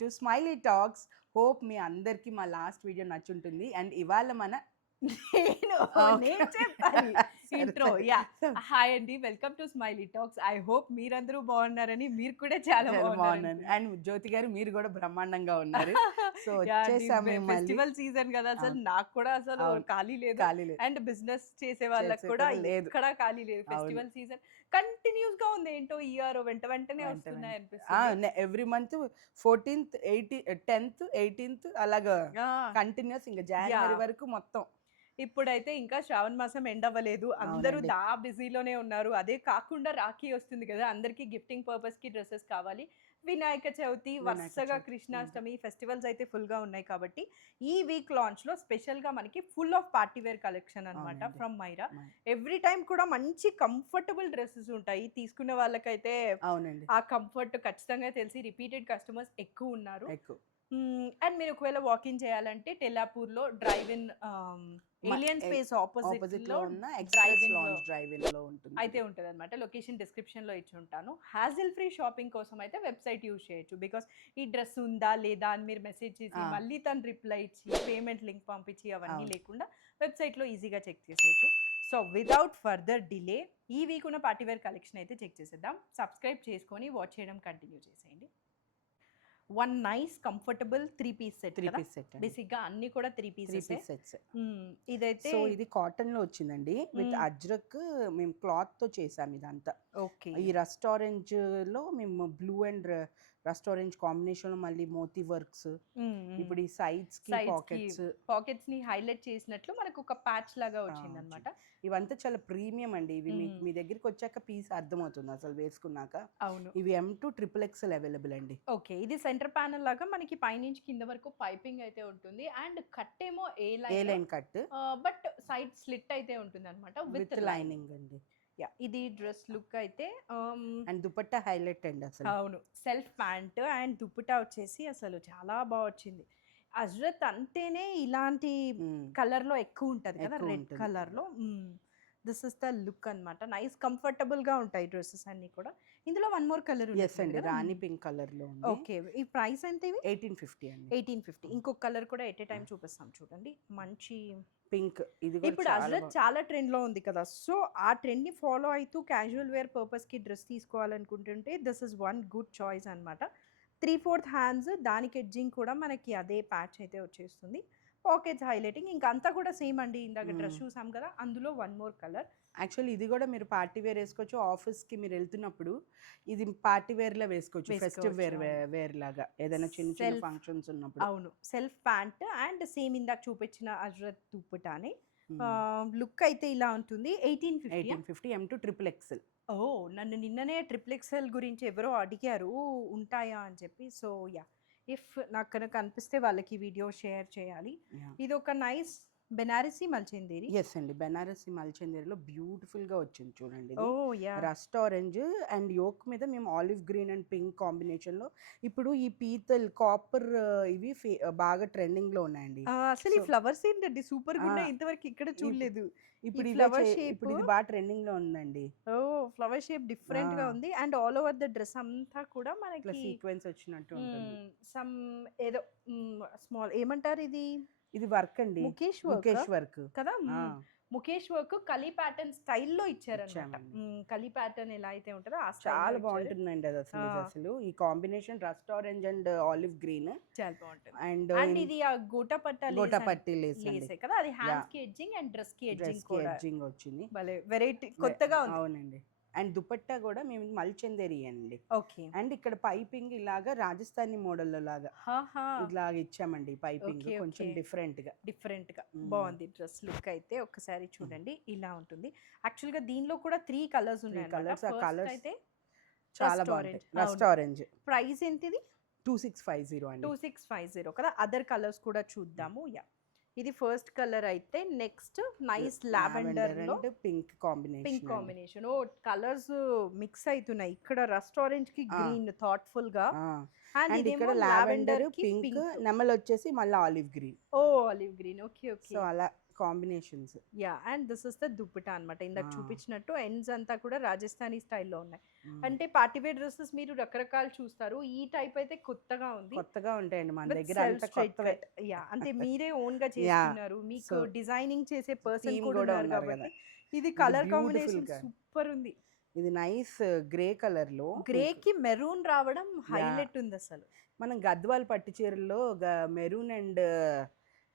To smiley talks. Hope మీ అందరికీ మా last video నచ్చుంటుంది. And ఇవాళ మన నేను చెప్పాలి ఇంట్రో. హాయ్ అండి, welcome to smiley talks. I hope మీరందరూ బాగున్నారని, మీరు కూడా చాలా బాగున్నారు. అండ్ జ్యోతి గారు మీరు కూడా బ్రహ్మాండంగా ఉన్నారు. సో ఫెస్టివల్ సీజన్ కదా, అసలు నాకు కూడా అసలు ఖాళీ లేదు. అండ్ బిజినెస్ చేసే వాళ్ళకి కూడా ఇక్కడ ఖాళీ లేదు. ఫెస్టివల్ సీజన్ కంటిన్యూస్ గా ఉంది. ఏంటో ఇయర్ వెంటనే వస్తున్నాయి అనిపిస్తుంది. Every month 14th 10th 18th అలాగా కంటిన్యూస్ ఇంకా జనవరి వరకు మొత్తం. ఇప్పుడైతే ఇంకా శ్రావణ మాసం ఎండ్ అవ్వలేదు, అందరూ బిజీలోనే ఉన్నారు. అదే కాకుండా రాఖీ వస్తుంది కదా, అందరికి గిఫ్టింగ్ పర్పస్ కి డ్రెస్సెస్ కావాలి. వినాయక చవితి, వరుసగా కృష్ణాష్టమి ఫెస్టివల్స్ అయితే ఫుల్ గా ఉన్నాయి. కాబట్టి ఈ వీక్ లాంచ్ లో స్పెషల్ గా మనకి full of party wear collection అన్నమాట ఫ్రమ్ మైరా. ఎవ్రీ టైం కూడా మంచి కంఫర్టబుల్ డ్రెస్సెస్ ఉంటాయి. తీసుకునే వాళ్ళకైతే ఆ కంఫర్ట్ ఖచ్చితంగా తెలిసి రిపీటెడ్ కస్టమర్స్ ఎక్కువ ఉన్నారు. అండ్ మీరు ఒకవేళ వాకింగ్ చేయాలంటే టెల్లాపూర్ లో drive in alien space opposite లో ఉన్న డ్రైవ్ ఇన్ లో అయితే ఉంటుంది అనమాట. లొకేషన్ డిస్క్రిప్షన్ లో ఇచ్చి ఉంటాను. హ్యాజిల్ ఫ్రీ షాపింగ్ కోసం అయితే వెబ్సైట్ యూజ్ చేయొచ్చు. బికాస్ ఈ డ్రెస్ ఉందా లేదా అని మీరు మెసేజ్ చేసి మళ్ళీ తను రిప్లై ఇచ్చి పేమెంట్ లింక్ పంపించి అవన్నీ లేకుండా వెబ్సైట్ లో ఈజీగా చెక్ చేసేయచ్చు. సో వితౌట్ ఫర్దర్ డిలే ఈ వీక్ ఉన్న పార్టీవేర్ కలెక్షన్ అయితే చెక్ చేసేద్దాం. సబ్స్క్రైబ్ చేసుకొని వాచ్ చేయడం కంటిన్యూ చేసేయండి. One nice comfortable 3-piece set. Basic గా అన్ని కూడా 3-piece సెట్స్. ఇదైతే ఇది కాటన్ లో వచ్చిందండి విత్ అజ్రక్. మేము క్లాత్ తో చేసాం ఇదంతా. ఓకే. ఈ రస్ట్ ఆరెంజ్ లో మేము blue and rust orange combination లో మళ్ళీ మోతీ వర్క్స్. ఇప్పుడు ఈ సైడ్స్ కి పాకెట్స్ ని హైలైట్ చేసినట్లు మనకు ఒక ప్యాచ్ లాగా వచ్చింది అనమాట. ఇవంతా చాలా ప్రీమియం అండి. ఇవి మీ దగ్గరికి వచ్చాక పీస్ అర్థమవుతుంది అసలు వేసుకున్నాక. అవును. ఇవి M2 XXL అవైలబుల్ అండి. ఓకే. ఇది సెంటర్ ప్యానల్ లాగా మనకి పైనుంచి కింద వరకు పైపింగ్ అయితే ఉంటుంది. అండ్ కట్ ఏమో A line cut, but side slit అయితే ఉంటుంది అనమాట విత్ లైనింగ్ అండి. ఇది డ్రెస్ లుక్ అయితే అండ్ దుపట్టా హైలైట్ అండి అసలు. అవును. సెల్ఫ్ ప్యాంట్ అండ్ దుపట్టా వచ్చేసి అసలు చాలా బాగా వచ్చింది. అజ్రత్ అంటేనే ఇలాంటి కలర్ లో ఎక్కువ ఉంటది కదా, రెడ్ కలర్ లో. దిస్ ఇస్ ద లుక్ అన్నమాట. నైస్ కంఫర్టబుల్ గా ఉంటాయి డ్రెస్సెస్ అన్ని కూడా. ఇందులో వన్ మోర్ కలర్ ఉంది, రాణి పింక్ కలర్ లో. ఓకే. ఈ ప్రైస్ ఎంత? ఇవి 1850 అండి. 1850. ఇంకొక కలర్ కూడా ఎట్ ఏ టైం చూపిస్తాం చూడండి. మంచి పింక్. ఇది ఇప్పుడు అజ్రత్ చాలా ట్రెండ్ లో ఉంది కదా, సో ఆ ట్రెండ్ ని ఫాలో అవుతూ క్యాజువల్ వేర్ పర్పస్ కి డ్రెస్ తీసుకోవాలనుకుంటుంటే this is one good choice అనమాట. 3/4 హ్యాండ్స్, దానికి ఎడ్జింగ్ కూడా మనకి అదే ప్యాచ్ అయితే వచ్చేస్తుంది. పాకెట్స్ హైలైటింగ్, ఇంకా అంతా కూడా సేమ్ అండి. ఇందాక డ్రెస్ చూసాం కదా, అందులో వన్ మోర్ కలర్. యాక్చువల్లీ ఇది కూడా మీరు పార్టీ వేర్ వేసుకోవచ్చు. ఆఫీస్ కి మీరు వెళ్తున్నప్పుడు ఇది పార్టీ వేర్ లో వేసుకోవచ్చు. ఫెస్టివ్ వేర్ లాగా ఏదైనా చిన్న ఫంక్షన్స్ ఉన్నప్పుడు. అవును. సెల్ఫ్ ప్యాంట్ అండ్ సేమ్ ఇందాక చూపించిన అజ్రత్ దుపట్టాని. లుక్ అయితే ఇలా ఉంటుంది. 1850 M2 XXL. నన్ను నిన్ననే XXL గురించి ఎవరో అడిగారు ఉంటాయా అని చెప్పి. సో ఇఫ్ నాకు కనుక అనిపిస్తే వాళ్ళకి వీడియో షేర్ చేయాలి. ఇది ఒక నైస్ బెనారసీ మల్చందేరి. ఎస్ అండి, బెనారసీ మల్చందేరిలో బ్యూటిఫుల్ గా వచ్చింది చూడండి. రస్ట్ ఆరెంజ్ అండ్ యోక్ మీద మేము olive green and pink combination లో. ఇప్పుడు ఈ పీతల్ కాపర్ ఇవి బాగా ట్రెండింగ్ లో ఉన్నాయండి. అసలు ఈ ఫ్లవర్స్ ఏంటండి సూపర్ గా ఉన్నాయి, ఇంతవరకు ఇక్కడ చూడలేదు. ఇప్పుడు ఇది బాగా ట్రెండింగ్ లో ఉందండి. ఫ్లవర్ షేప్ డిఫరెంట్ గా ఉంది. And all over the dress అంతా కూడా మనకి సీక్వెన్స్ వచ్చినట్టు సమ్ ఏదో స్మాల్ ఏమంటారు ఇది వర్క్ అండి. ముఖేష్ వర్క్ కదా. ముఖేష్ వర్క్ కలీ ప్యాటర్న్ స్టైల్లో ఇచ్చారన్నమాట. కలీ ప్యాటర్న్ ఎలా అయితే ఉంటుందో చాలా బాగుంటుందండి అది అసలు. ఈ combination rust orange and olive green చాలా బాగుంటుంది. అండ్ ఇది ఆ గోటాపట్టి లేసే కదా, అది హ్యాండ్స్ కి ఎడ్జింగ్ అండ్ డ్రెస్ కి ఎడ్జింగ్ వచ్చింది. భలే వెరైటీ కొత్తగా ఉంది. అవునండి. అండ్ దుపట్టా కూడా మేము మల్చందేరి అండి. ఓకే. అండ్ ఇక్కడ పైపింగ్ ఇలాగా రాజస్థానీ మోడల్ లాగా ఇలాగ ఇచ్చామండి. పైపింగ్ కొంచెం డిఫరెంట్ గా బాగుంది. డ్రెస్ లుక్ అయితే ఒక్కసారి చూడండి, ఇలా ఉంటుంది. యాక్చువల్ గా దీనిలో కూడా 3 కలర్స్ ఉన్నాయి. కలర్స్ అయితే చాలా బాగుంది. Rust orange. ప్రైస్ ఏంటిది? 2650 అండి. 2650 కదా. అదర్ కలర్స్ కూడా చూద్దాము. ఇది ఫస్ట్ కలర్ అయితే. నెక్స్ట్ నైస్ లావెండర్ లో పింక్ కాంబినేషన్. కలర్స్ మిక్స్ అవుతున్నాయి. ఇక్కడ రస్ట్ ఆరెంజ్ కి గ్రీన్ థాట్ఫుల్ గా, అండ్ ఇక్కడ లావెండర్ పింక్, నెమల్ వచ్చేసి మళ్ళీ olive green. Oh olive green, okay okay. So అలా combinations. Yeah, and this is the dupatta అన్నమాట. ఇందాక చూపించినట్టు ఎండ్స్ అంతా కూడా రాజస్థానీ స్టైల్లో ఉన్నాయి. అంటే పార్టీ వేర్ డ్రెస్సెస్ మీరు రకరకాలు చూస్తారు, ఈ టైప్ అయితే కొత్తగా ఉంది, కొత్తగా ఉంటాయండి మన దగ్గర అంతా కొత్తవే. యా, అంటే మీరే ఓన్ గా చేసుకున్నారు, మీకు డిజైనింగ్ చేసే పర్సన్ కూడా ఉన్నారు కాబట్టి ఇది కలర్ కాంబినేషన్ సూపర్ ఉంది. ఇది నైస్ గ్రే కలర్ లో, గ్రే కి మెరూన్ రావడం హైలైట్ ఉంది అసలు. మనం గద్వాల్ పట్టు చీరల్లో మెరూన్ అండ్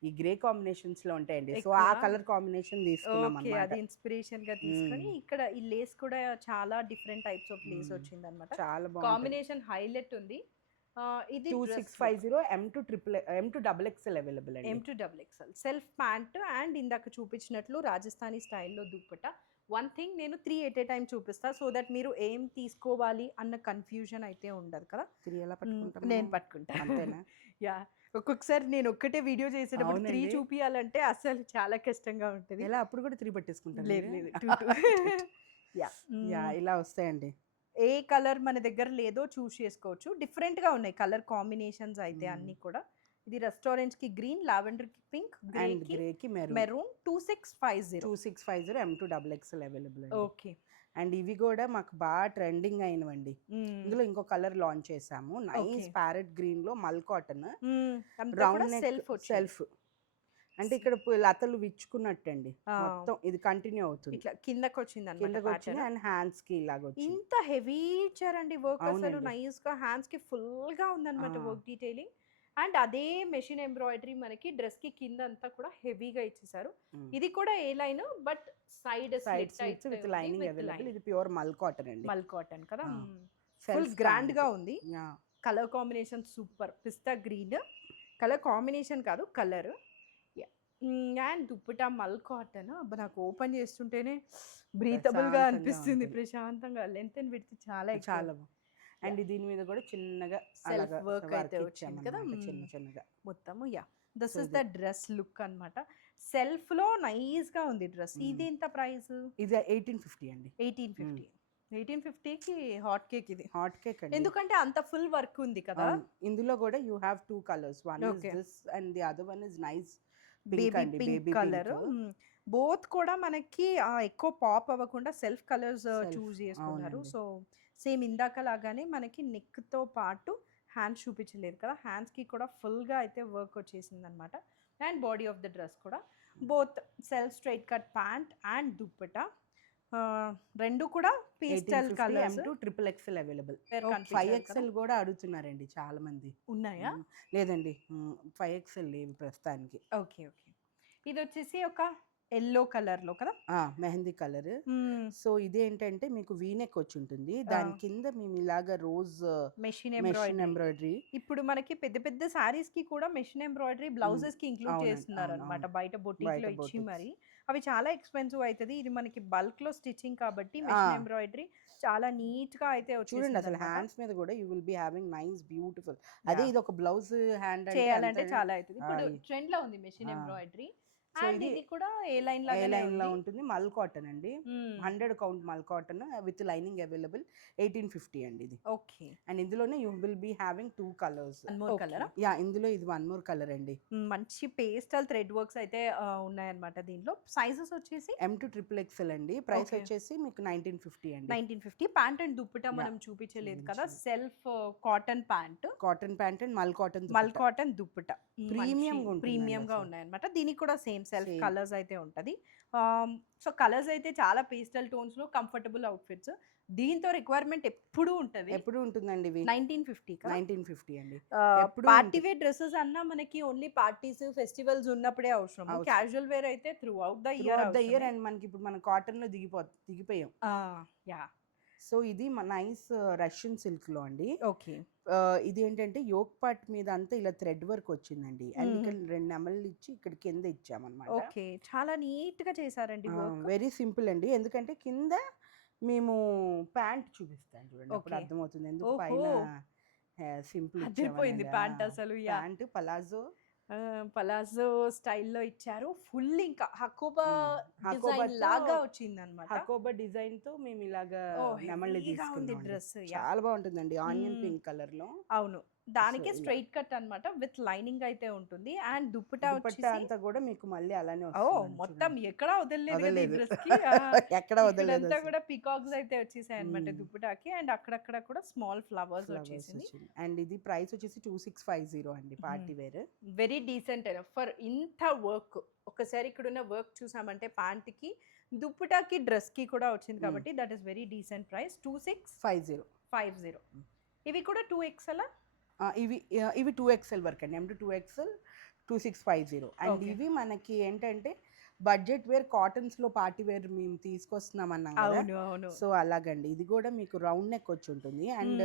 ఈ గ్రే కాంబినేషన్స్ లో ఉంటాయండి. సో ఆ కలర్ కాంబినేషన్ తీసుకున్నాం అన్నమాట. అది ఇన్స్పిరేషన్ గా తీసుకొని ఇక్కడ ఈ లేస్ కూడా చాలా డిఫరెంట్ టైప్స్ ఆఫ్ లేస్ వచ్చింది అన్నమాట. చాలా బాగుంది, కాంబినేషన్ హైలైట్ ఉంది. ఇది 2650 M2XXL అవైలబుల్ అండి. M2XXL సెల్ఫ్ ప్యాంట్ అండ్ ఇందాక చూపించినట్లు రాజస్థానీ స్టైల్లో దుప్పట. వన్ థింగ్, నేను 3 ఎట్ ఏ టైం చూపిస్తా, సో దట్ మీరు ఏం తీసుకోవాలి అన్న కన్ఫ్యూజన్ అయితే ఉండదు కదా. 3 ఎలా పట్టుకుంటాం? నేను పట్టుకుంటా అంతేనా? యా, ఒక్కొక్కసారి నేను ఒక్కటే వీడియో చేసేటప్పుడు 3 చూపియాలంటే అసలు చాలా కష్టంగా ఉంటుంది. ఎలా అప్పుడు కూడా 3 పట్టేసుకుంటాను. లేదు యా ఇలా వస్తాయండి. ఏ కలర్ మన దగ్గర లేదో చూస్ చేసుకోవచ్చు. డిఫరెంట్ గా ఉన్నాయి కలర్ కాంబినేషన్స్ అయితే అన్ని కూడా. ఇది రెస్టారెంట్ కి గ్రీన్, లావెండర్ కి పింక్, గ్రే కి మెరూన్. 2650 M2XXL అవైలబుల్ అండి. ఓకే. అండ్ ఇవి కూడా మాకు బాగా ట్రెండింగ్ అయినవండి. ఇందులో ఇంకో కలర్ లాంచ్ చేసాము, నైస్ ప్యారెట్ గ్రీన్ లో మల్ కాటన్, రౌండ్ సెల్ఫ్. అంటే ఇక్కడ లతలు విచ్చుకున్నట్టండి, మొత్తం ఇది కంటిన్యూ అవుతుంది. ఇట్లా కిందకి వచ్చింది అండ్ హ్యాండ్స్ కి ఇలాగ వచ్చింది. ఇంత హెవీ ఇచ్చారండి వర్క్, అసలు నైస్ గా హ్యాండ్స్ కి ఫుల్ గా ఉందన్నమాట వర్క్ డీటెయిలింగ్. అండ్ అదే మెషిన్ ఎంబ్రాయిడరీ మనకి డ్రెస్ కి కింద అంతా కూడా హెవీగా ఇచ్చేసారు. ఇది కూడా A line but side slits with lining available. ఇది ప్యూర్ మల్ కాటన్ అండి. మల్ కాటన్ కదా, ఫుల్ గ్రాండ్ గా ఉంది. Colour combination super, pista green colour combination కాదు colour. And dupatta mul cotton. అబ్బా, నాకు ఓపెన్ చేస్తుంటేనే బ్రీతబుల్ గా అనిపిస్తుంది, ప్రశాంతంగా. లెంత్ అండ్ విడ్త్ చాలా చాలా. అండ్ దీని మీద కూడా చిన్నగా సెల్ఫ్ వర్క్ అయితే వచ్చింది కదా చిన్నగా మొత్తము. Yeah, this is the dress look అన్నమాట. సెల్ఫ్ లో నైస్ గా ఉంది డ్రెస్. ఇది ఎంత ప్రైస్? ఇది 1850 అండి. 1850 కి హాట్ కేక్. ఇది హాట్ కేక్ అండి, ఎందుకంటే అంత ఫుల్ వర్క్ ఉంది కదా. ఇందులో కూడా you have 2 colours, one is this and the other one is nice pink colour. Both కూడా మనకి ఎక్కువ పాప్ అవ్వకుండా సెల్ఫ్ కలర్స్ చూస్ చేసుకున్నారు. సో సేమ్ ఇందాక లాగానే మనకి నెక్ తో పాటు హ్యాండ్స్ చూపించలేదు కదా, హ్యాండ్స్ కి కూడా ఫుల్ గా అయితే వర్క్ వచ్చేసింది అనమాట. And body of the dress కూడా both self straight cut pant and dupatta, రెండు కూడా pastel colours. M2XXL available. 5XL కూడా అడుగుతున్నారండి చాలా మంది. ఉన్నాయా? లేదండి, 5XL లేవు ప్రస్తుతానికి. Okay okay. ఇది వచ్చేసి ఒక ఎల్లో కలర్ లో కదా, మెహందీ కలర్. సో ఇదేంటంటే మీకు వీనెక్ వచ్చి ఉంటుంది, దాని కింద మేము ఇలాగా రోజ్ మెషిన్ ఎంబ్రాయిడరీ. ఇప్పుడు మనకి పెద్ద పెద్ద సారీస్ కి కూడా మెషిన్ ఎంబ్రాయిడరీ బ్లౌజెస్ కి ఇంక్లూడ్ చేస్తున్నారు అనమాట, బయట బొటిక్ లో ఇచ్చి. మరి అవి చాలా ఎక్స్పెన్సివ్ అవుతుంది. ఇది మనకి బల్క్ లో స్టిచ్చింగ్ కాబట్టి మెషిన్ ఎంబ్రాయిడరీ చాలా నీట్ గా అయితే చూడండి. అసలు హ్యాండ్స్ మీద కూడా you will be having nice beautiful. అదే ఇది ఒక బ్లౌజ్ హ్యాండ్ చేయాలంటే చాలా అవుతుంది. ఇప్పుడు ట్రెండ్ లో ఉంది మెషిన్ ఎంబ్రాయిడరీ. ఇది కూడా ఏ లైన్ లో ఉంటుంది. మల్ కాటన్ అండి, 100 కౌంట్ మల్ కాటన్ విత్ లైనింగ్ అవైలబుల్. 1850 అండి ఇది. ఓకే. అండ్ ఇందులోనే you will be having 2 colours. Yeah, ఇందులో ఇది 1 మోర్ కలర్ అండి. మంచి పేస్టల్ థ్రెడ్ వర్క్స్ అయితే ఉన్నాయన్నమాట దీంట్లో. సైజెస్ వచ్చేసి M2XXL అండి. ప్రైస్ వచ్చేసి మీకు 1950 అండి. 1950. ప్యాంట్ అండ్ దుప్పటా మనం చూపించలేదు కదా, సెల్ఫ్ కాటన్ ప్యాంట్ అండ్ మల్ కాటన్ దుప్పటా ప్రీమియం గా ఉన్నాయన్నమాట. దీనికి కూడా సేమ్ సెల్ఫ్ కలర్స్ అయితే ఉంటది. సో కలర్స్ అయితే చాలా పేస్టల్ టోన్స్ లో కంఫర్టబుల్ అవుట్ఫిట్స్. దీంతో రిక్వైర్మెంట్ ఎప్పుడు ఉంటుందండి. 1950 అండి. పార్టీ వేర్ డ్రెస్సెస్ అన్నా మనకి ఓన్లీ పార్టీస్ ఫెస్టివల్స్ ఉన్నప్పుడే అవసరం. క్యాజువల్ వేర్ అయితే through out the year. And మనకి ఇప్పుడు మన కాటన్ లో దిగిపోయాం. యా. సో ఇది నైస్ రష్యన్ సిల్క్ లో అండి. ఓకే. ఇది ఏంటంటే యోక్ పార్ట్ మీద అంతా ఇలా థ్రెడ్ వర్క్ వచ్చిందండి. అండ్ ఇక్కడ 2 నెమళ్ళు ఇచ్చి ఇక్కడ కింద ఇచ్చామన్నమాట. ఓకే, చాలా నీట్ గా చేశారండి. వెరీ సింపుల్ అండి, ఎందుకంటే కింద మేము ప్యాంట్ చూపిస్తాను చూడండి, అప్పుడు అర్థమవుతుంది ఎందుకు పైన సింపుల్ అదిరిపోయింది ప్యాంట్. అసలు ప్యాంట్ పలాజో స్టైల్లో ఇచ్చారు. ఫుల్ ఇంకా హకోబా డిజైన్ లాగా వచ్చింది అన్నమాట. హకోబా డిజైన్ తో మేము ఇలాగా నెమళ్ళు తీసుకున్నాం. డ్రెస్ చాలా బాగుంటుందండి, ఆనియన్ పింక్ కలర్ లో. అవును, దానికి ఇలా. స్ట్రైట్ కట్ అన్నమాట విత్ లైనింగ్ అయితే ఉంటుంది. అండ్ దుప్పటా దుపట్టా వచ్చేసి అంతా కూడా మీకు మళ్ళీ అలానే ఓ వస్తుందండి మొత్తం చూడండి. ఎక్కడా వదలలేదు కదా ఈ వదలలేదు. డ్రెస్ కి. ఎక్కడ వదలలేదు ఇక్కడంతా అసలు. కూడా పికాక్స్ అయితే వచ్చేసాయి అనమాట మ్మ్. దుప్పటాకి. అండ్ అక్కడక్కడ కూడా స్మాల్ ఫ్లవర్స్ ఫ్లవర్స్ వచ్చేసింది. వచ్చింది. అండ్ ఇది ప్రైస్ వచ్చేసి 2650 అండి, party wear. Very decent for ఇంత వర్క్. ఒకసారి ఇక్కడ ఉన్న వర్క్ చూసామంటే ప్యాంట్ కి దుప్పటాకి డ్రెస్ కి కూడా వచ్చింది కాబట్టి that is very decent price. 2650. 50. ఇవి కూడా 2XL. ఇవి 2XL వరకు అండి, M to 2XL 2650. And Okay. ఇవి మనకి ఏంటంటే బడ్జెట్ వేర్ కాటన్స్ లో పార్టీ వేర్ మేము తీసుకొస్తున్నాం అన్నాం కదా, అవును అవును. సో అలాగండి. ఇది కూడా మీకు రౌండ్ నెక్ వచ్చి ఉంటుంది అండ్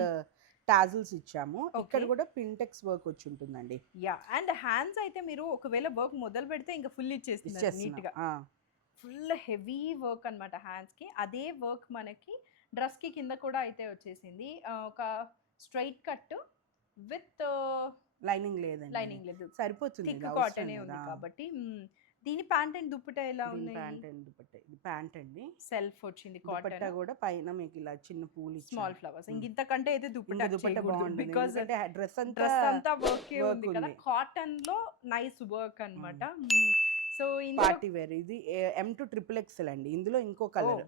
టాజిల్స్ ఇచ్చాము. ఇక్కడ Okay. కూడా పింటెక్స్ వర్క్ వచ్చి ఉంటుందండి. యా అండ్ హ్యాండ్స్ అయితే మీరు ఒకవేళ వర్క్ మొదలు పెడితే ఇంకా ఫుల్ ఇచ్చేస్తుంది నీట్ ఇచ్చేస్తున్నాం. గా. ఫుల్ హెవీ వర్క్ అనమాట హ్యాండ్స్ కి. అదే వర్క్ మనకి డ్రెస్ కి కింద కూడా అయితే వచ్చేసింది. ఒక స్ట్రైట్ కట్ విత్ లైనింగ్ లేదండి, లైనింగ్ లేదు, సరిపోతుంది. థిక్ ఇది అవసరం కాటన్ ఉంది లేదా? కాబట్టి దీని ప్యాంట్ అండ్ దుప్పట ఎలా దీని ఉన్నాయి? ప్యాంట్ అండ్ దుపట్టా, ఇది ప్యాంట్ అండి. సెల్ఫ్ వచ్చింది దుపట్టా కాటన్, కూడా పైన మీకు ఇలా చిన్న పూలు స్మాల్ ఫ్లవర్స్. ఇంతకంటే అయితే దుప్పట దుపట్టా బాగుంటుంది బికాస్ ఎందుకంటే డ్రెస్ అంతా డ్రెస్ అంతా వర్క్ work ఉంది కదా, ఉంది. కాటన్ లో నైస్ వర్క్ అన్నమాట. So party wear. ఇది M to XXL అండి. ఇందులో ఇంకో కలర్.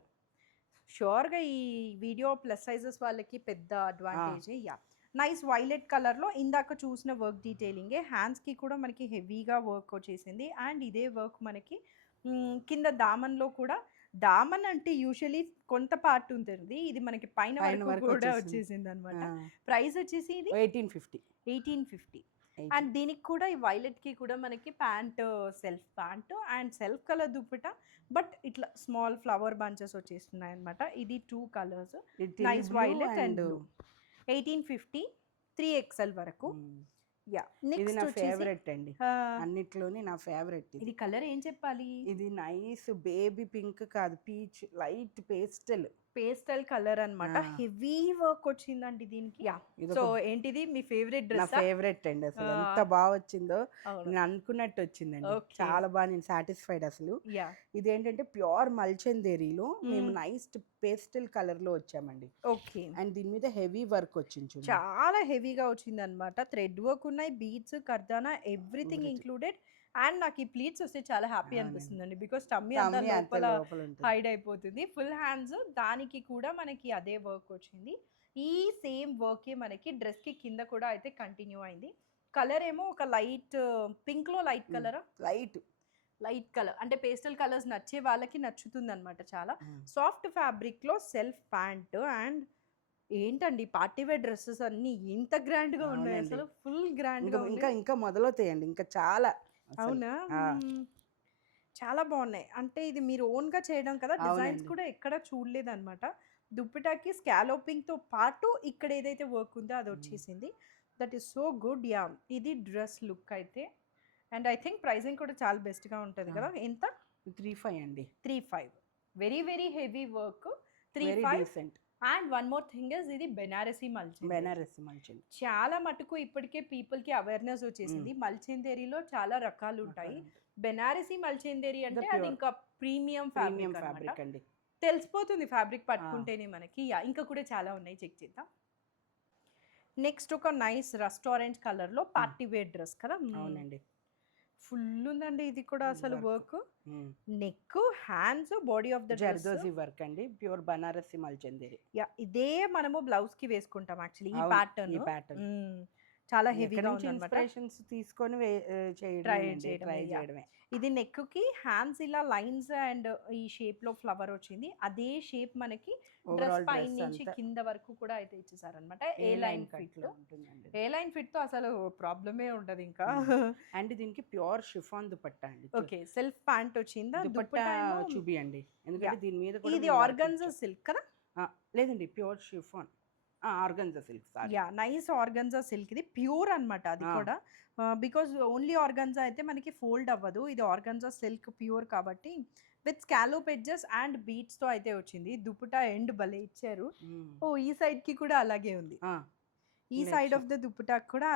షూర్ గా ఈ వీడియో ప్లస్ సైజెస్ వాళ్ళకి పెద్ద advantage. Yeah nice violet colour లో ఇందాక చూసిన వర్క్ డీటెయిలింగ్. హ్యాండ్స్ కి కూడా మనకి హెవీగా వర్క్ వచ్చేసింది. అండ్ ఇదే వర్క్ మనకి కింద దామన్ లో కూడా, దామన్ అంటే యూజువలీ కొంత పార్ట్ ఉంటుంది, ఇది మనకి పైన వరకు కూడా వచ్చేసింది అనమాట. ప్రైస్ వచ్చేసి ఇది 1850. 1850. అండ్ దీనికి కూడా ఈ వైలెట్ కి కూడా మనకి pant, self pant and self colour dupatta, but ఇట్లా స్మాల్ ఫ్లవర్ బంచెస్ వచ్చేస్తున్నాయి అనమాట. ఇది 2 colours, nice violet and 1850 3XL వరకు. యా ఇది నెక్స్ట్ నా వచ్చేసి ఫేవరెట్ అండి, అన్నిట్లోని నా ఫేవరెట్. ఇది కలర్ ఏం చెప్పాలి? ఇది నైస్ బేబీ పింక్ కాదు, peach light pastel. Pastel colour అన్నమాట. హెవీ వర్క్ వచ్చిందండి దీనికి. యా సో ఏంటిది మీ ఫేవరెట్ నా డ్రెస్? ఫేవరెట్ అండి. అసలు ఎంత బాగా వచ్చిందో నేను అనుకున్నట్టు వచ్చిందండి. చాలా బాగా, నేను సాటిస్ఫైడ్ అసలు. యా ఇది ఏంటంటే ప్యూర్ మల్చందేరీలో మేము నైస్ పేస్టల్ కలర్ లో వచ్చామండి. ఓకే. అండ్ దీని మీద హెవీ వర్క్ వచ్చింది చూడండి. చాలా హెవీగా వచ్చింది అనమాట. థ్రెడ్ వర్క్ ఉన్నాయి, బీడ్స్, కర్దానా, ఎవ్రీథింగ్ ఇంక్లూడెడ్. అండ్ నాకు ఈ ప్లీట్స్ వస్తే చాలా హ్యాపీ అనిపిస్తుందండి, బికాస్ టమ్మీ అంతా టమ్మీ అంతా లోపల లోపల ఉంటుంది. హైడ్ అయిపోతుంది. ఫుల్ హ్యాండ్స్, దానికి కూడా మనకి అదే వర్క్ వచ్చింది. ఈ సేమ్ వర్కే మనకి డ్రెస్ కి కింద కూడా అయితే కంటిన్యూ అయింది. కలర్ ఏమో ఒక లైట్ పింక్ లో లైట్ కలర్, లైట్ కలర్ అంటే పేస్టల్ కలర్స్ నచ్చే వాళ్ళకి నచ్చుతుంది అనమాట. చాలా సాఫ్ట్ ఫ్యాబ్రిక్ లో సెల్ఫ్ ప్యాంట్. అండ్ ఏంటండి పార్టీ వేర్ డ్రెస్సెస్ అన్ని ఇంత గ్రాండ్ గా ఉన్నాయి, అసలు ఫుల్ గ్రాండ్ గా ఇంకా ఇంకా మొదలవుతాయండి, ఇంకా చాలా. అవునా? చాలా బాగున్నాయి. అంటే ఇది మీరు ఓన్ గా చేయడం కదా, డిజైన్స్ కూడా ఎక్కడ చూడలేదు అనమాట. దుప్పటాకి స్కాలోపింగ్ తో పాటు ఇక్కడ ఏదైతే వర్క్ ఉందో అది వచ్చేసింది. That is so good. Yeah ఇది డ్రెస్ లుక్ అయితే. అండ్ ఐ థింక్ ప్రైసింగ్ కూడా చాలా బెస్ట్ గా ఉంటది కదా. ఎంత? 35 అండి. 35. Very very heavy work. Very 35. Decent. And one more thing is ఇది బెనారసీ మల్చిందేరి. బెనారసి మల్చింది. చాలా మటుకు ఇప్పటికే పీపుల్ కి అవేర్నెస్ వచ్చేసింది. మల్చిందేరిలో చాలా రకాలు ఉంటాయి. బెనారసీ మల్చిందేరి అంటే అది ఇంకా ప్రీమియం ఫ్యాబ్రిక్ అండి, తెలిసిపోతుంది ఫ్యాబ్రిక్ పట్టుకుంటేనే మనకి. యా ఇంకా కూడా చాలా ఉన్నాయి, చెక్ చేద్దాం. నెక్స్ట్ ఒక నైస్ రెస్టారెంట్ కలర్ లో పార్టీ వేర్ డ్రెస్ కదా. అవునండి. ఫుల్ ఉందండి ఇది కూడా అసలు work. Neck, hands, body of the zardozi work అండి, ప్యూర్ బనారసి మల్చందేరి. యా ఇదే మనము బ్లౌజ్ కి వేసుకుంటాం యాక్చువల్లీ ఈ ఈ ప్యాటర్న్. ప్యాటర్న్ చాలా హెవీగా ఉంది అన్నమాట. ఇన్స్పిరేషన్స్ తీసుకొని ట్రై చేయడమే. ఇది నెక్ కి హ్యాండ్స్ ఇలా లైన్స్ అండ్ ఈ షేప్ లో ఫ్లవర్ వచ్చింది. అదే షేప్ మనకి డ్రెస్ పై నుంచి కింద వరకు కూడా అయితే ఇచ్చేసారనమాట. ఏ లైన్ ఫిట్ లో ఉంటుందండి. ఏ లైన్ ఫిట్ తో అసలు ప్రాబ్లమే ఉండదు ఇంకా. అండ్ దీనికి ప్యూర్ షిఫాన్ దుపట్టా అండి. ఓకే సెల్ఫ్ ప్యాంట్ వచ్చిందా? దుపట్టా చూపియండి, ఎందుకంటే దీని మీద ఇది ఆర్గన్జా సిల్క్ కదా? లేదండి, pure chiffon organza silk. Yeah nice organza silk. ఇది ప్యూర్ అన్నమాట అది కూడా. బికాజ్ ఓన్లీ ఆర్గన్జా అయితే మనకి ఫోల్డ్ అవ్వదు. ఇది ఆర్గన్జా సిల్క్ ప్యూర్ కాబట్టి with scallop edges and beads తో అయితే వచ్చింది. దుపట్టా ఎండ్ భలే ఇచ్చారు. ఓ ఈ సైడ్ కి కూడా అలాగే ఉంది. ఈ సైడ్ ఆఫ్ ద దుపట్టా కూడా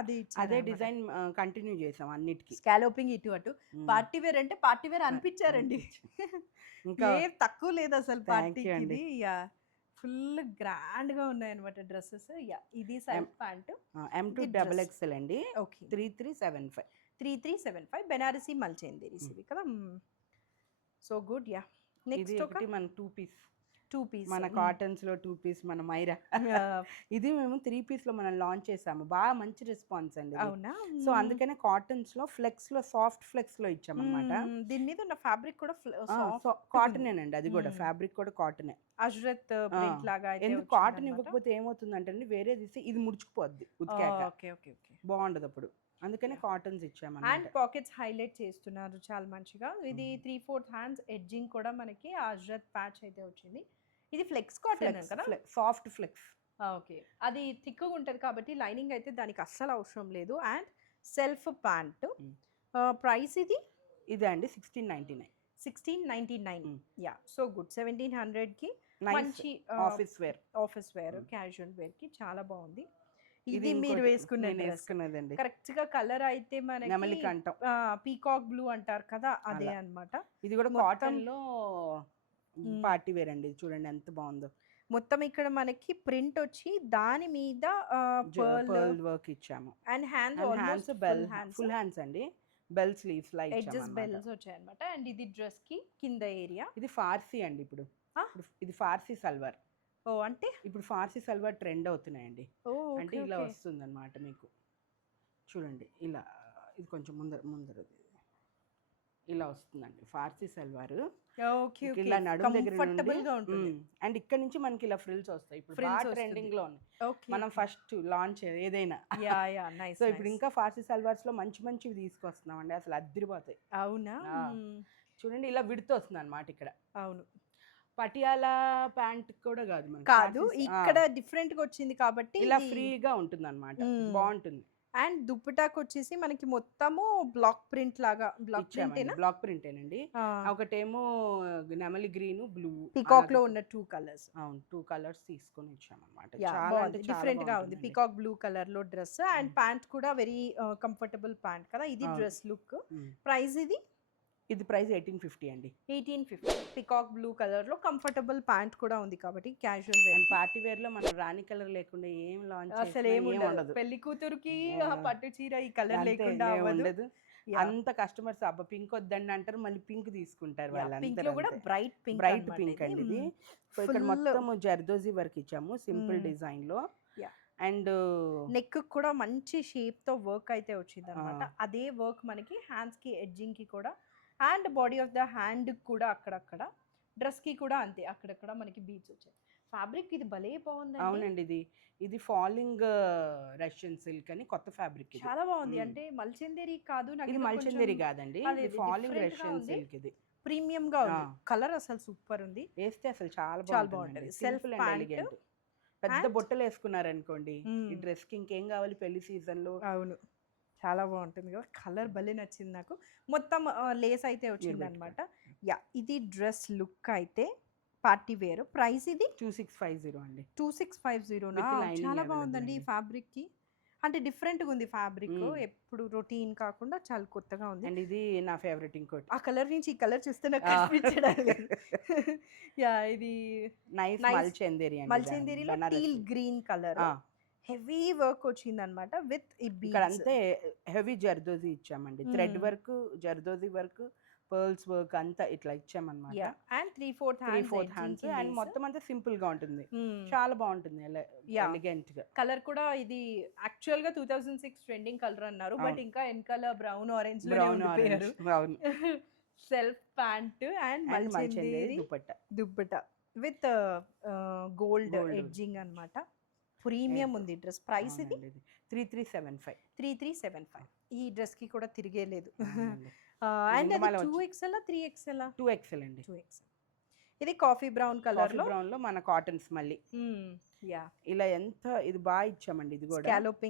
అదే డిజైన్ కంటిన్యూ చేసాం అన్నిటికీ. స్కాలోపింగ్ ఇటు అటు. పార్టీ వేర్ అంటే పార్టీ వేర్ అనిపించారండి. ఇంకా తక్కువ లేదు అసలు పార్టీకి. యా ఫుల్ గ్రాండ్ గా ఉన్నాయి అనమాట డ్రెస్సెస్. యా, ఇది self pant. M2 double XL అండి. ఓకే, 3375. 3375 బెనారసి మల్చేందేరి ఇవి కదా. So good. యా, ఇది నెక్స్ట్ ఒక ఒకటి మన 2 పీస్ 2 పీస్ మన కాటన్స్ లో 2 పీస్ మన మైరా. ఇది మేము 3 పీస్ లో మనం లాంచ్ చేసాము, బాగా మంచి రెస్పాన్స్ అండి ఇది. అవునా. సో అందుకనే కాటన్స్ లో ఫ్లెక్స్ లో సాఫ్ట్ ఫ్లెక్స్ లో ఇచ్చామన్నమాట. దీని మీద ఉన్న ఫ్యాబ్రిక్ కూడా కాటనేనండి, అది కూడా ఫ్యాబ్రిక్ కూడా కాటనే. అజ్రత్ ప్రింట్ లాగా అయితే ఎందుకు కాటన్ ఇవ్వకపోతే ఏమవుతుందంటే అండి, వేరే తీస్తే ఇది ముడుచుకుపోద్ది ఉతికాక, ఓకే ఓకే ఓకే, బాగుండదు అప్పుడు. అందుకనే కాటన్స్ అండ్ ఇచ్చామన్నమాట. పాకెట్స్ హైలైట్ చేస్తున్నారు చాలా మంచిగా. ఇది 3/4 హ్యాండ్స్ ఎడ్జింగ్ కూడా మనకి అజ్రత్ ప్యాచ్ అయితే వచ్చింది. ఇది ఫ్లెక్స్ కాటన్ కదా, సాఫ్ట్ ఫ్లెక్స్. ఓకే, అది థిక్గా ఉంటుంది కాబట్టి లైనింగ్ అయితే దానికి అస్సలు అవసరం లేదు. అండ్ సెల్ఫ్ ప్యాంట్ ప్రైస్ ఇది ఇదే అండి 1699. 1699. Yeah, so good. 1700కి మంచి office wear, office wear, casual wear కి చాలా బాగుంది. ఇది మీరు వేసుకున్నదండి. కరెక్ట్ గా కలర్ అయితే మనకి పీకాక్ బ్లూ అంటారు కదా, అదే అన్నమాట. ఇది కూడా కాటన్ లో పార్టీ వేర్ అండి, చూడండి ఎంత బాగుందో. మొత్తం ఇక్కడ మనకి ప్రింట్ వచ్చి దాని మీద పర్ల్ వర్క్ ఇచ్చాము. అండ్ హ్యాండ్స్ ఫుల్ హ్యాండ్స్ అండి, బెల్ స్లీవ్స్ లా ఇచ్చాము, ఎడ్జెస్ బెల్స్ వచ్చాయి అన్నమాట. అండ్ ఇది డ్రెస్ కి కింద ఏరియా. ఇది ఫార్సీ అండి. ఇప్పుడు ఇది ఫార్సీ సల్వార్. ఓ, అంటే ఇప్పుడు ఫార్సీ సల్వార్ ట్రెండ్ అవుతున్నాయండి. అంటే ఇలా వస్తుంది అనమాట మీకు, చూడండి ఇలా. ఇది కొంచెం ముందర ఇలా వస్తుందండి ఫార్సీ సల్వార్. ఇలా నడుము దగ్గర అండ్ ఇక్కడ నుంచి మనకి ఇలా ఫ్రిల్స్ వస్తాయి. ఇప్పుడు ట్రెండింగ్ లో ఉన్నాయి, మనం ఫస్ట్ లాంచ్ ఏదైనా. సో ఇప్పుడు ఇంకా ఫార్సీ సల్వార్స్ లో మంచి మంచివి తీసుకొస్తున్నాం అండి, అసలు అద్దరిపోతాయి. అవునా. చూడండి ఇలా విడుతూ వస్తుంది అనమాట ఇక్కడ. అవును, పటియాలా ప్యాంట్ కూడా కాదు, ఇక్కడ డిఫరెంట్ గా వచ్చింది కాబట్టి ఇలా ఫ్రీగా ఉంటుంది అనమాట, బాగుంటుంది. అండ్ దుప్పటాకు వచ్చేసి మనకి మొత్తము బ్లాక్ ప్రింట్ లాగా, బ్లాక్ ప్రింటేనండి. ఒకటేమో నెమలి గ్రీన్, బ్లూ, పీకాక్ లో ఉన్న 2 కలర్స్. అవును, 2 కలర్స్ తీసుకొని ఇచ్చామన్నమాట. చాలా డిఫరెంట్ గా ఉంది. పీకాక్ బ్లూ కలర్ లో డ్రెస్ అండ్ ప్యాంట్ కూడా వెరీ కంఫర్టబుల్ ప్యాంట్ కదా. ఇది డ్రెస్ లుక్. ప్రైస్ ఇది ప్రైస్ 1850 అండి. 1850. పికాక్ బ్లూ కలర్ లో కంఫర్టబుల్ ప్యాంట్ కూడా ఉంది కాబట్టి క్యాజువల్ వేర్. పార్టీ వేర్ లో మన రాణి కలర్ లేకుండా ఏం లాంచ్ అసలు ఏం ఉండదు. పెళ్లి కూతురుకి పట్టు చీర ఈ కలర్ లేకుండా ఉండదు. అంత కస్టమర్స్ అబ్బా పింక్ వద్దండి అంటారు, మళ్ళీ పింక్ తీసుకుంటారు. పింక్ లో కూడా బ్రైట్ పింక్ అండి ఇది. సో ఇక్కడ మొత్తం జర్దోజీ వర్క్ ఇచ్చాము, సింపుల్ డిజైన్ లో. అండ్ నెక్ కూడా మంచి షేప్ తో వర్క్ అయితే వచ్చింది అనమాట. అదే వర్క్ మనకి హ్యాండ్స్ కి ఎడ్జింగ్ కి కూడా and body of the hand కూడా అక్కడక్కడ, డ్రెస్ కి కూడా అంతే అక్కడక్కడ మనకి బీట్స్ వచ్చాయి. ఫ్యాబ్రిక్ ఇది భలే బాగుంది. అవునండి, ఇది ఫాలింగ్ రష్యన్ సిల్క్ అని కొత్త ఫ్యాబ్రిక్, చాలా బాగుంది. అంటే మల్చందేరి కాదు, ఇది మల్చందేరి కాదండి, ఇది ఫాలింగ్ రష్యన్ సిల్క్. ఇది ప్రీమియం గా ఉంది, కలర్ అసలు సూపర్ ఉంది. వేస్తే అసలు చాలా బాగుంటుంది. Self elegant. పెద్ద బొట్టలు వేసుకున్నారు అనుకోండి ఈ డ్రెస్ కి, ఇంకేం కావాలి పెళ్లి సీజన్ లో. అవును, చాలా బాగుంటుంది కదా. కలర్ భలే నచ్చింది నాకు. మొత్తం లేస్ అయితే వచ్చింది అనమాట. యా, ఇది డ్రెస్ లుక్ అయితే పార్టీ వేర్. ప్రైస్ ఇది 2650 అండి. 2650. చాలా బాగుందండి ఈ ఫ్యాబ్రిక్ కి. అంటే డిఫరెంట్ గా ఉంది ఫ్యాబ్రిక్, ఎప్పుడు రొటీన్ కాకుండా చాలా కొత్తగా ఉంది. అండ్ ఇది నా ఫేవరెట్ ఇంకోటి, ఆ కలర్ నుంచి ఈ కలర్ చూస్తే నాకు కనిపించడం లేదు. యా, ఇది నైస్ మల్చందేరిలో teal green colour, heavy work వచ్చింది అనమాట. విత్ ఇక్కడ అంతే హెవీ జర్దోజీ ఇచ్చామండి, thread work, zardozi work, pearls work అంతా ఇట్లా ఇచ్చామన్నమాట. అండ్ 3/4 హ్యాండ్స్ అండ్ మొత్తం అంతా సింపుల్ గా ఉంటుంది, చాలా బాగుంటుంది, ఎలిగెంట్ గా. కలర్ కూడా ఇది యాక్చువల్ గా 2006 ట్రెండింగ్ కలర్ అన్నారు, బట్ ఇంకా వెనకాల brown orange self pant and mul Chanderi dupatta with gold edging అన్నమాట. ప్రీమియం ఉంది డ్రెస్. ప్రైస్ ఇది 3375. ఈ డ్రెస్ కి కూడా తిరిగే లేదు. అండ్ అది 2XL 3XL 2XL అండి. 2XL. ఇది కాఫీ బ్రౌన్ కలర్ లో మన కాటన్స్ మళ్ళీ. యా, ఇలా ఎంత ఇది బాగా ఇచ్చామండి. ఇది కూడా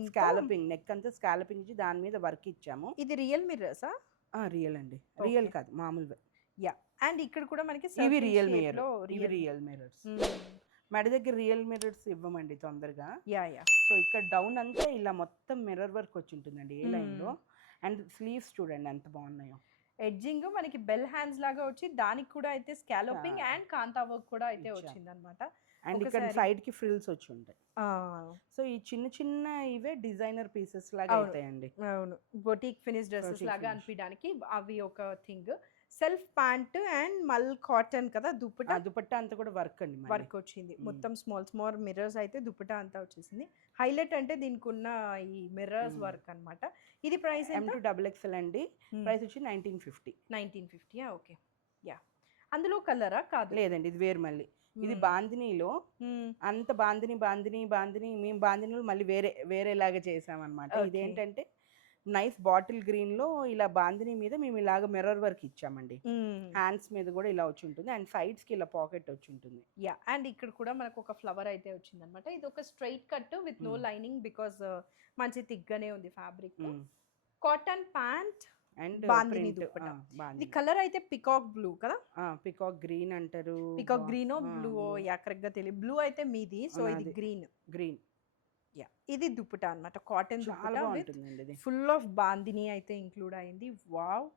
స్కాలపింగ్ నెక్ అంతా స్కాలపింగ్ ఇచ్చి దాని మీద వర్క్ ఇచ్చాము. ఇది రియల్ మిర్రర్సా? రియల్ అండి, రియల్ కాదు మామూలుగా. యా, అండ్ ఇక్కడ కూడా మనకి ఇవి రియల్ మిర్రర్స్. మెడ దగ్గర రియల్ మిర్రర్స్ ఇవ్వమండి తొందరగా. సో ఇక్కడ డౌన్ అంతా ఇలా మొత్తం మిర్రర్ వర్క్ వచ్చి ఉంటుందండి ఏ లైన్ లో. అండ్ స్లీవ్స్ చూడండి ఎంత బాగున్నాయో. ఎడ్జింగ్ మనకి బెల్ హ్యాండ్స్ లాగా వచ్చి దానికి కూడా అయితే స్కాలోపింగ్ అండ్ కాంతా వర్క్ కూడా అయితే వచ్చింది అనమాట. అండ్ ఇక్కడ ఒకసారి సైడ్ కి ఫ్రిల్స్ వచ్చి ఉంటాయి. ఆ, సో ఈ చిన్న చిన్న ఇవే డిజైనర్ పీసెస్ లాగా అవును. అవుతాయండి. అవును, బొటిక్ ఫినిష్ డ్రెస్సెస్ Boutique లాగా finish. అనిపించడానికి అవి ఒక థింగ్. సెల్ఫ్ ప్యాంట్ అండ్ మల్ కాటన్ కదా ఆ దుప్పటా, దుపట్టా అంతా కూడా వర్క్ అండి మళ్ళీ. వర్క్ వచ్చింది మొత్తం. స్మాల్ మిర్రర్స్ అయితే దుప్పటా అంతా వచ్చేసింది. హైలైట్ అంటే దీనికి ఉన్న ఈ మిర్రర్స్ వర్క్ అన్నమాట. ఇది ప్రైస్ ఎంత? M2XXL అండి. ప్రైస్ వచ్చి 1950. 1950. Okay, yeah. అందులో కలరా? కాదు, లేదండి ఇది వేరు మళ్ళీ. ఇది బాందినీలో మ్మ్. అంత బాందిని మేము బాందినీలో మళ్ళీ వేరేలాగా చేసామన్నమాట. Okay. ఇదేంటంటే నైస్ బాటిల్ గ్రీన్ లో ఇలా బాందిని మీద మేము ఇలాగ మిర్రర్ వర్క్ ఇచ్చామండి. మ్మ్. హ్యాండ్స్ మీద కూడా ఇలా వచ్చి ఉంటుంది అండ్ సైడ్స్ కి ఇలా పాకెట్ వచ్చి ఉంటుంది. యా, అండ్ ఇక్కడ కూడా మనకు ఒక ఫ్లవర్ అయితే వచ్చింది అనమాట. ఇది ఒక straight cut with no lining because మంచి థిక్గానే ఉంది fabric. Cotton pant and bandhani dupatta. ఇది కలర్ అయితే పికాక్ బ్లూ కదా, పికాక్ గ్రీన్ అంటారు. పికాక్ గ్రీన్ బ్లూ, యా కరెక్ట్ గా తెలియదు. బ్లూ అయితే మీది, సో ఇది గ్రీన్. గ్రీన్. యా, ఇది దుప్పటా అన్నమాట, కాటన్ చాలా దుప్పటా విత్ బాగుంటుందండి ఇది. ఫుల్ ఆఫ్ బాందిని అయితే ఇంక్లూడ్ అయింది. వావ్.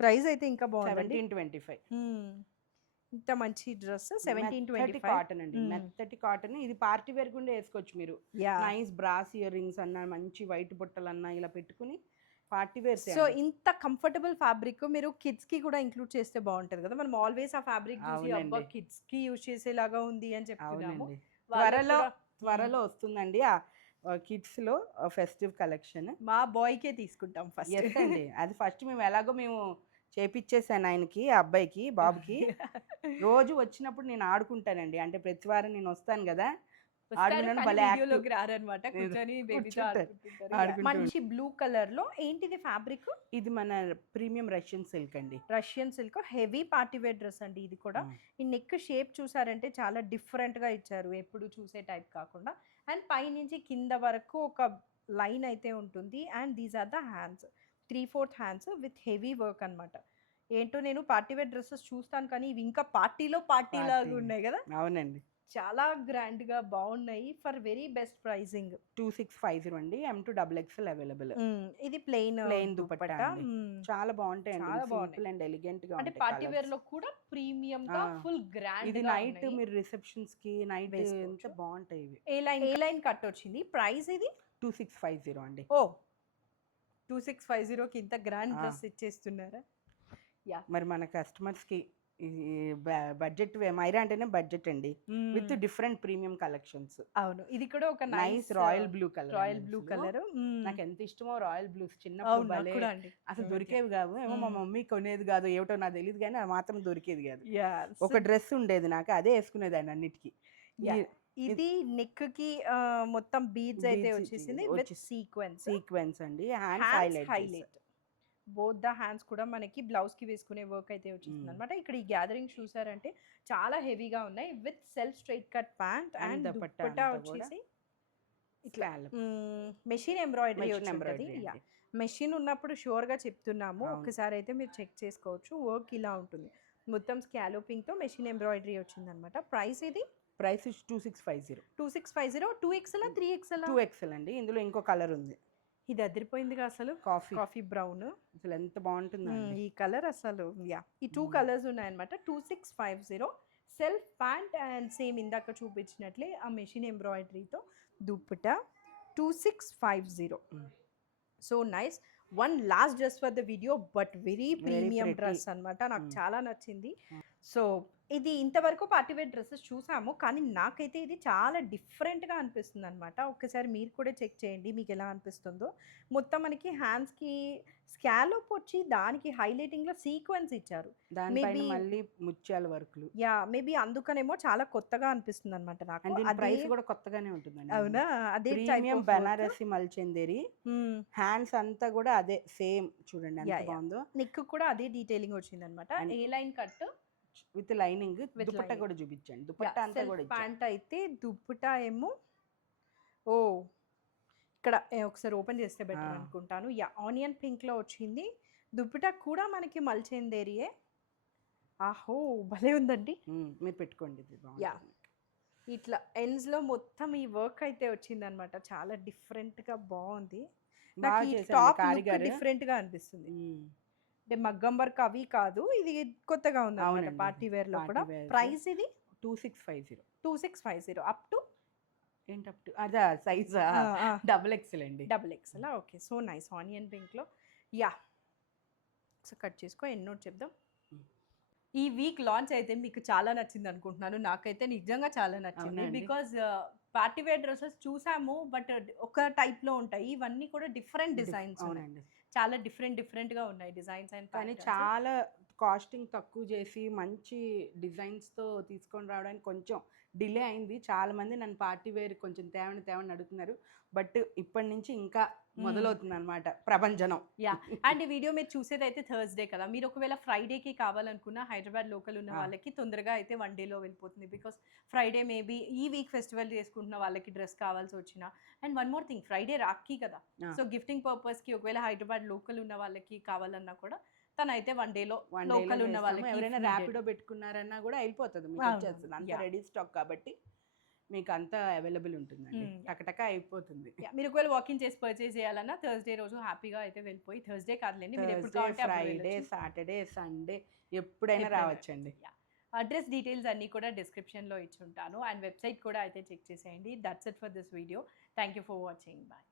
ప్రైస్ అయితే ఇంకా బాగుందండి. 1725. ఇంత మంచి డ్రెస్ 1725 కాటన్ అండి. మెత్తటి కాటన్. ఇది పార్టీ వేర్ కూడా వేసుకోవచ్చు మీరు. Yeah, nice brass ear rings అన్న, మంచి వైట్ బుట్టలు అన్న ఇలా పెట్టుకుని పార్టీ వేర్. సో ఇంత కంఫర్టబుల్ ఫ్యాబ్రిక్ మీరు కిడ్స్ కి కూడా ఇంక్లూడ్ చేస్తే బాగుంటది కదా. మనం ఆల్వేస్ ఆ ఫ్యాబ్రిక్ చూసి అబ్బా కిడ్స్ కి యూజ్ చేసేలాగా ఉంది అని చెప్తున్నాము. త్వరలో వస్తుందండి ఆ కిడ్స్ లో ఫెస్టివ్ కలెక్షన్. మా బాయ్ కే తీసుకుంటాం ఫస్ట్ అండి. అది ఫస్ట్ మేము ఎలాగో మేము చేపిచ్చేసాను ఆయనకి, ఆ అబ్బాయికి, బాబుకి. రోజు వచ్చినప్పుడు నేను ఆడుకుంటానండి. అంటే ప్రతి వారం నేను వస్తాను కదా, మంచి బ్లూ కలర్ లో. ఏంటిది ఫ్యాబ్రిక్? ఇది మన ప్రీమియం రష్యన్ సిల్క్ అండి. Russian silk heavy party wear dress అండి ఇది కూడా. ఈ నెక్ షేప్ చూసారంటే చాలా డిఫరెంట్ గా ఇచ్చారు, ఎప్పుడు చూసే టైప్ కాకుండా. అండ్ పైనుంచి కింద వరకు ఒక లైన్ అయితే ఉంటుంది. And these are the hands, 3/4 hands with heavy work అన్నమాట. ఏంటో నేను పార్టీ వేర్ డ్రెస్సెస్ చూస్తాను కానీ ఇవి ఇంకా పార్టీ లాగా ఉన్నాయి కదా. అవునండి, చాలా గ్రాండ్ గా బాగున్నాయి. ఫర్ వెరీ బెస్ట్ ప్రైసింగ్ 2650 అండి. M2XXL available. ఇది ప్లెయిన్ దుపట్టా. చాలా బాగుంటాయి, సింపుల్ అండ్ ఎలిగెంట్ గా. అంటే పార్టీ వేర్ లో కూడా ప్రీమియం గా ఫుల్ గ్రాండ్. ఇది నైట్ మీరు రిసెప్షన్స్ కి నైట్ ఎంత బాగుంటాయి ఇవి. ఏ లైన్ కట్ వచ్చింది. ప్రైస్ ఇది 2650 అండి. ఓ 2650 కి ఇంత గ్రాండ్ డ్రెస్ ఇచ్చేస్తున్నారా? యా, మరి మన కస్టమర్స్ కి బడ్జెట్, మైరా అంటేనే బడ్జెట్ అండి, విత్ డిఫరెంట్ ప్రీమియం కలెక్షన్స్. అవును, ఇది కూడా ఒక నైస్ రాయల్ బ్లూ కలర్. నాకు ఎంత ఇష్టమో రాయల్ బ్లూస్. చిన్నప్పుడు అసలు దొరికేవి కాదు. ఏమో మా మమ్మీ కొనేది కాదు, ఏమిటో నాకు తెలియదు కానీ అది మాత్రం దొరికేది కాదు. ఒక డ్రెస్ ఉండేది నాకు, అదే వేసుకునేదాన్ని అన్నిటికీ. ఇది నెక్ కి మొత్తం బీడ్స్ అయితే వచ్చేసింది విత్ సీక్వెన్స్ అండి. Hands highlight. Both the hands కూడా మనకి బ్లౌజ్ కి వేసుకునే వర్క్ అయితే వచ్చింది అనమాట. ఇక్కడ ఈ గ్యాదరింగ్ చూసారంటే చాలా హెవీగా ఉన్నాయి. With self straight cut pant and dupatta వచ్చేసి ఇట్లా మెషిన్ ఎంబ్రాయిడరీ వచ్చింది. మెషిన్ ఉన్నప్పుడు షూర్ గా చెప్తున్నాము, ఒకసారి అయితే మీరు చెక్ చేసుకోవచ్చు. వర్క్ ఇలా ఉంటుంది, మొత్తం స్కాలోపింగ్ తో మెషిన్ ఎంబ్రాయిడరీ వచ్చింది అనమాట. ప్రైస్ ఇది? ప్రైస్ 2650. 2XL 3XL? 2XL అండి. ఇందులో ఇంకో కలర్ ఉంది, ఇది అదిరిపోయిందిగా అసలు. కాఫీ బ్రౌన్ అసలు ఎంత బాగుంటుంది ఈ కలర్ అసలు. యా, ఈ 2 కలర్స్ ఉన్నాయన్నమాట. 2650 సెల్ఫ్ ప్యాంట్ అండ్ సేమ్ ఇందాక చూపించినట్లే ఆ మెషిన్ ఎంబ్రాయిడరీతో dupatta. 2650. So nice. One last dress for the video, but very premium dress అన్నమాట. నాకు చాలా నచ్చింది. సో ఇది ఇంతవరకు పార్టీ వేర్ డ్రెస్సెస్ చూసాము, కానీ నాకైతే ఇది చాలా డిఫరెంట్గా అనిపిస్తుంది అనమాట. ఒకసారి మీరు కూడా చెక్ చేయండి మీకు ఎలా అనిపిస్తుందో. మొత్తం మనకి హ్యాండ్స్కి స్కాలోప్ వచ్చి దానికి హైలైటింగ్లో సీక్వెన్స్ ఇచ్చారు, మళ్ళీ ముత్యాల వర్క్లు. యా, మేబీ అందుకనేమో చాలా కొత్తగా అనిపిస్తుంది అనమాట నాకు. ప్రైస్ కూడా కొత్తగానే ఉంటుంది. అవునా? అదే ప్రీమియం బనారసి మల్చందేరి. హ్యాండ్స్ అంతా కూడా అదే సేమ్, చూడండి ఎంత బాగుందో. నెక్ కూడా అదే డీటెయిలింగ్ వచ్చింది అనమాట. A line cut with lining. Dupatta కూడా చూపించండి. దుపట్టా అంతా కూడా ప్యాంట్ అయితే, దుపట్టా ఏమో ఓ ఇక్కడ ఒకసారి ఓపెన్ చేస్తే బెటర్ అనుకుంటాను. యా, ఆనియన్ పింక్ లో వచ్చింది. దుపట్టా కూడా మనకి మల్చేందేరియే. ఆహో భలే ఉందండి, మీరు పెట్టుకోండి. యా, ఇట్లా ఎండ్స్ లో మొత్తం ఈ వర్క్ అయితే వచ్చింది అనమాట. చాలా డిఫరెంట్ గా బాగుంది. నాకు ఈ టాప్ డిఫరెంట్ గా అనిపిస్తుంది. అంటే మగ్గం వర్క్ అవి కాదు, ఇది కొత్తగా ఉంది అనమాట పార్టీ వేర్ లో కూడా. ప్రైస్ ఇది 2650. 2650 అప్ టు ఏంటప్పుడు అదా సైజా డబుల్ ఎక్స్ఎల్ అండి. Double XL. Okay, so nice onion పింక్లో. యా, సో కట్ చేసుకో, ఎన్ని నోట్ చెప్దాం. ఈ వీక్ లాంచ్ అయితే మీకు చాలా నచ్చింది అనుకుంటున్నాను. నాకైతే నిజంగా చాలా నచ్చింది. అవునా అండి? బికాజ్ పార్టీ వేర్ డ్రెస్సెస్ చూసాము, బట్ ఒక టైప్లో ఉంటాయి. ఇవన్నీ కూడా డిఫరెంట్ డిజైన్స్ ఉన్నాయి. అవునండి. చాలా డిఫరెంట్గా ఉన్నాయి డిజైన్స్ అండ్ కానీ ప్యాటర్న్స్. చాలా కాస్టింగ్ తక్కువ చేసి మంచి డిజైన్స్తో తీసుకొని రావడానికి కొంచెం డిలే అయింది. చాలా మంది నన్ను పార్టీ వేర్ కొంచెం తేవని అడుగుతున్నారు. బట్ ఇప్పటి నుంచి ఇంకా మొదలవుతుంది అనమాట ప్రభంజనం. యా, అండ్ ఈ వీడియో మీరు చూసేదైతే థర్స్డే కదా. మీరు ఒకవేళ ఫ్రైడేకి కావాలనుకున్న హైదరాబాద్ లోకల్ ఉన్న వాళ్ళకి తొందరగా అయితే 1 డేలో వెళ్ళిపోతుంది. బికాస్ ఫ్రైడే మేబీ ఈ వీక్ ఫెస్టివల్ చేసుకుంటున్న వాళ్ళకి డ్రెస్ కావాల్సి వచ్చిన. And one more thing, Friday Rakhi కదా. సో గిఫ్టింగ్ పర్పస్కి ఒకవేళ హైదరాబాద్ లోకల్ ఉన్న వాళ్ళకి కావాలన్నా కూడా తనైతే 1 డేలో లోకల్ ఉన్న వాళ్ళకి ఎవరైనా ర్యాపిడో పెట్టుకున్నారన్నా కూడా వెళ్ళిపోతుంది, మీకు వచ్చేస్తుంది. అంత రెడీ స్టాక్ కాబట్టి మీకు అంతా అవైలబుల్ ఉంటుందండి. టకటక అయిపోతుంది. మీరు ఒకవేళ వాకింగ్ చేసి పర్చేస్ చేయాలన్నా థర్స్డే రోజు హ్యాపీగా అయితే వెళ్ళిపోయి, థర్స్డే కాదులేండి, మీరు ఎప్పుడు కావాలంటే ఫ్రైడే, సాటర్డే, సండే ఎప్పుడైనా రావచ్చండి. అడ్రస్ డీటెయిల్స్ అన్నీ కూడా డిస్క్రిప్షన్లో ఇచ్చి ఉంటాను. అండ్ వెబ్సైట్ కూడా అయితే చెక్ చేసేయండి. That's it for this video. Thank you for watching. Bye.